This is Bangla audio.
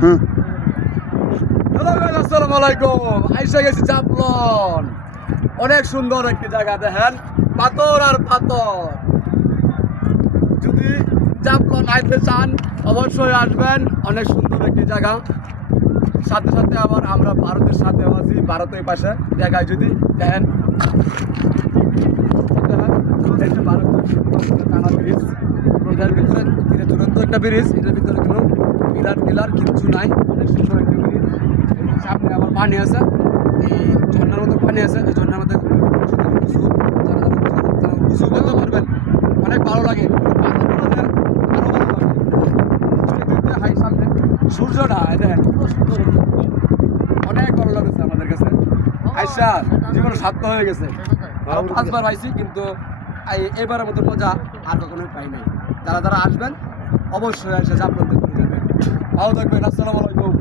হ্যালো গাইস, আসসালামু আলাইকুম। আইসা গেছি জাফলং। অনেক সুন্দর একটি জায়গা, দেখেন পাথর আর পাথর। যদি জাফলং আইতে চান অবশ্যই আসবেন, অনেক সুন্দর একটি জায়গা। সাথে সাথে আবার আমরা ভারতের সাথে আছি, ভারতের পাশে জায়গায় যদি দেখেন টানা ব্রিজ, এটার ভিতরে এটা দুরন্ত একটা ব্রিজ, এটার ভিতরে কোনো পিলার কিচ্ছু নাই। অনেক সুন্দর একটা ব্রিজ। সামনে আবার পানি আছে, এই ঝর্ণার মতো পানি আছে, এই ঝর্ণার মধ্যে গোসল করতে পারবেন, অনেক ভালো লাগে। হাই সামনে সূর্যটা দেখেন অনেক ভালো লাগছে আমাদের কাছে। আইসা জীবন সার্থক হয়ে গেছে। 5বার পাইছি, কিন্তু এবারের মতো মজা আর কখনোই পাই নাই। যারা আসবেন অবশ্যই এসে জাফলং দেখতে যাবেন। ভালো থাকবেন। আসসালামু আলাইকুম।